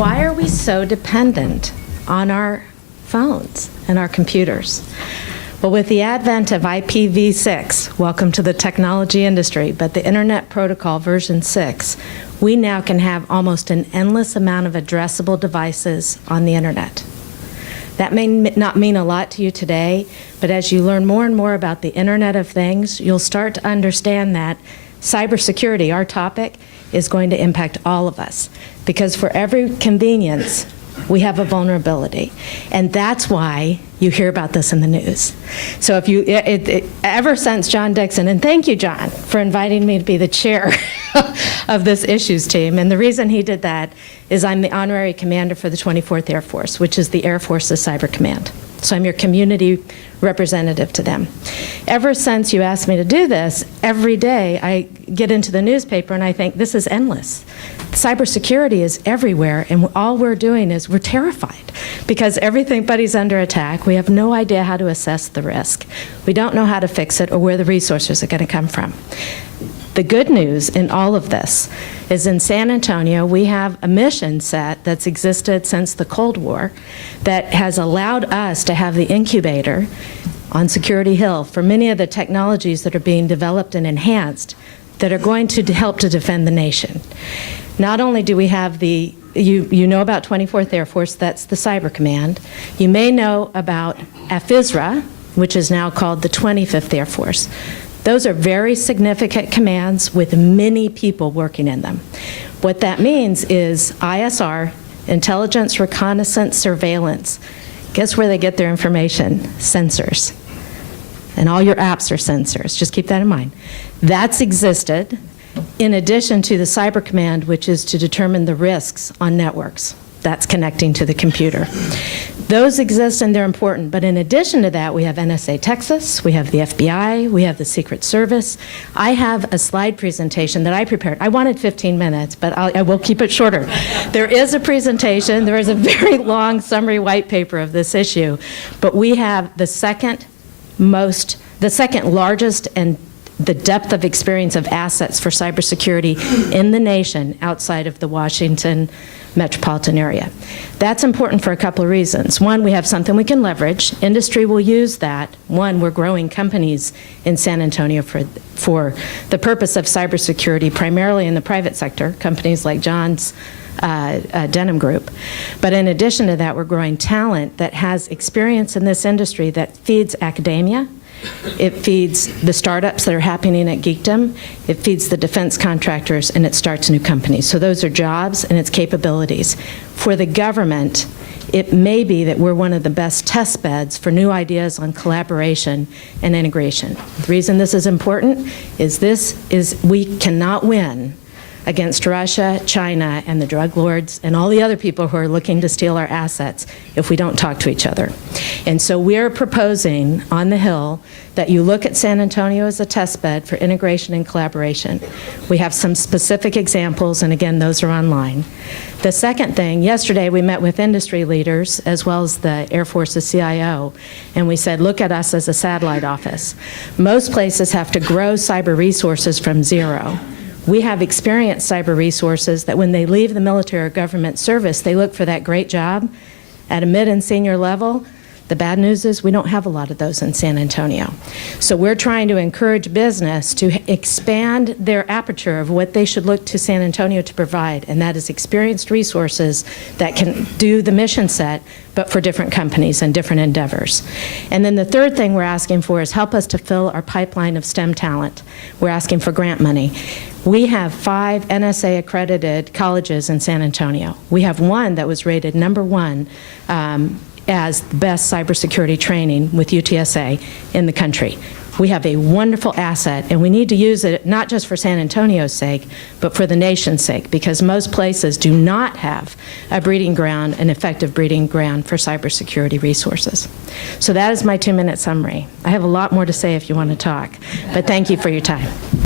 why are we so dependent on our phones and our computers? Well, with the advent of IPv6, welcome to the technology industry, but the Internet Protocol version 6, we now can have almost an endless amount of addressable devices on the Internet. That may not mean a lot to you today, but as you learn more and more about the Internet of Things, you'll start to understand that cybersecurity, our topic, is going to impact all of us. Because for every convenience, we have a vulnerability. And that's why you hear about this in the news. So if you, ever since John Dixon, and thank you, John, for inviting me to be the chair of this issues team. And the reason he did that is I'm the honorary commander for the 24th Air Force, which is the Air Force's Cyber Command. So I'm your community representative to them. Ever since you asked me to do this, every day I get into the newspaper and I think, this is endless. Cybersecurity is everywhere, and all we're doing is we're terrified because everybody's under attack. We have no idea how to assess the risk. We don't know how to fix it or where the resources are going to come from. The good news in all of this is in San Antonio, we have a mission set that's existed since the Cold War that has allowed us to have the incubator on Security Hill for many of the technologies that are being developed and enhanced that are going to help to defend the nation. Not only do we have the, you know about 24th Air Force, that's the Cyber Command. You may know about AFISRA, which is now called the 25th Air Force. Those are very significant commands with many people working in them. What that means is ISR, intelligence, reconnaissance, surveillance. Guess where they get their information? Sensors. And all your apps are sensors. Just keep that in mind. That's existed in addition to the Cyber Command, which is to determine the risks on networks. That's connecting to the computer. Those exist and they're important, but in addition to that, we have NSA Texas, we have the FBI, we have the Secret Service. I have a slide presentation that I prepared. I wanted 15 minutes, but I will keep it shorter. There is a presentation, there is a very long summary white paper of this issue, but we have the second largest and the depth of experience of assets for cybersecurity in the nation outside of the Washington metropolitan area. That's important for a couple of reasons. One, we have something we can leverage. Industry will use that. One, we're growing companies in San Antonio for the purpose of cybersecurity, primarily in the private sector, companies like John's Denim Group. But in addition to that, we're growing talent that has experience in this industry that feeds academia. It feeds the startups that are happening at Geekdom, it feeds the defense contractors, and it starts new companies. So those are jobs and its capabilities. For the government, it may be that we're one of the best test beds for new ideas on collaboration and integration. The reason this is important is we cannot win against Russia, China, and the drug lords, and all the other people who are looking to steal our assets if we don't talk to each other. And so we're proposing on the Hill that you look at San Antonio as a test bed for integration and collaboration. We have some specific examples, and again, those are online. The second thing, yesterday we met with industry leaders as well as the Air Force's CIO, and we said, look at us as a satellite office. Most places have to grow cyber resources from zero. We have experienced cyber resources that when they leave the military or government service, they look for that great job at a mid and senior level. The bad news is we don't have a lot of those in San Antonio. So we're trying to encourage business to expand their aperture of what they should look to San Antonio to provide, and that is experienced resources that can do the mission set, but for different companies and different endeavors. And then the third thing we're asking for is help us to fill our pipeline of STEM talent. We're asking for grant money. We have 5 NSA accredited colleges in San Antonio. We have one that was rated #1 as the best cybersecurity training with UTSA in the country. We have a wonderful asset, and we need to use it not just for San Antonio's sake, but for the nation's sake, because most places do not have a breeding ground, an effective breeding ground for cybersecurity resources. So that is my 2-minute summary. I have a lot more to say if you want to talk, but thank you for your time.